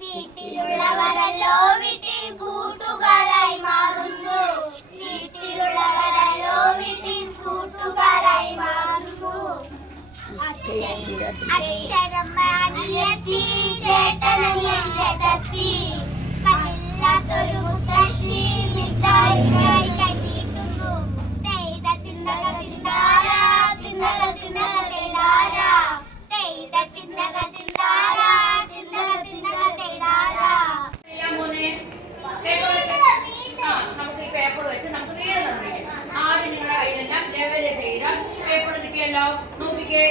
വീട്ടിലുള്ളവരല്ലോ വീട്ടിൽ കൂട്ടുകാരായി മാറുന്നു. വീട്ടിലുള്ളവരല്ലോ വീട്ടിൽ കൂട്ടുകാരായി മാറുന്നു. അച്ഛനമ്മ അനിയത്തി ചേട്ടനനിയൻ ചേട്ടത്തി പല്ലില്ലാത്തൊരു മുത്തശ്ശി മിഠായിയായി കൈനീട്ടുന്നു. തെയ്ത തിന്നക തിന്നാര തിന്നക തിന്നക തെയ്താര തെയ്ത തിന്നക തിന്നാര തിന്നക തിന്നക തെയ്താര. നമുക്ക് ഈ പേപ്പർ വെച്ച് നമുക്ക് വീട് നിർമ്മിക്കാം. ആദ്യം നിങ്ങളുടെ കയ്യിലെല്ലാം ലെവല് ചെയ്ത പേപ്പർ കിട്ടിയല്ലോ, നോക്കിക്കേ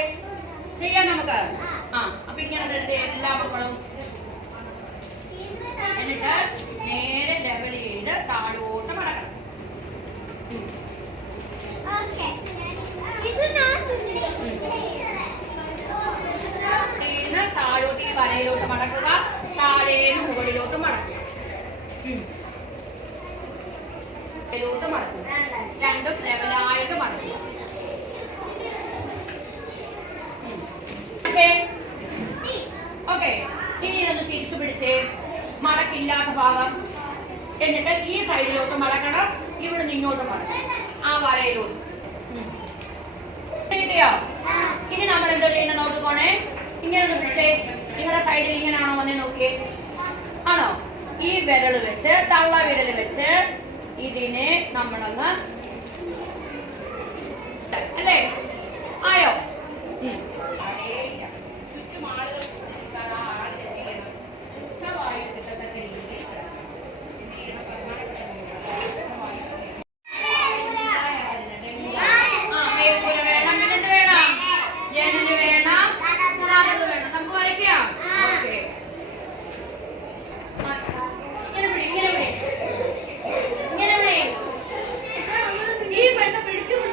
ചെയ്യാം നമുക്ക്. അപ്പൊ ഇങ്ങനെ എടുത്ത് എല്ലാ മക്കളും എന്നിട്ട് നേരെ ലെവൽ ചെയ്ത് താഴോട്ട് മടക്കണം. താഴോട്ട് ഈ വരയിലോട്ട് മടക്കുക, താഴേന്ന് മുകളിലോട്ട് മടക്കുക, മടക്കുക, രണ്ടും ലെവലായിട്ട് മടക്കുക. ഓക്കെ, ഇനി ഇതൊന്ന് തിരിച്ചു പിടിച്ചേ, മടക്കില്ലാത്ത ഭാഗം. എന്നിട്ട് ഈ സൈഡിലോട്ട് മടക്കണം, ഇവിടെ ഇങ്ങോട്ട് മടക്കണം, ആ വരയിലോട്ട്. കിട്ടിയോ? ഇനി നമ്മൾ എന്തോ ചെയ്യുന്ന നോക്കിക്കോണേ. ഇങ്ങനെ ഒന്ന് പിടിച്ചേ, നിങ്ങളുടെ സൈഡിൽ ഇങ്ങനെയാണോ വന്നേ നോക്കിയേ. ആണോ? ഈ വിരൽ വെച്ച് തള്ള വിരൽ വെച്ച് ഇതിനെ നമ്മളൊന്ന് അല്ലേ ആയോ? ചുറ്റും ആളുകൾ ശുദ്ധവായു കിട്ടത്തക്ക രീതിയിൽ ഈ പെണ്ണ് പിടിക്കും.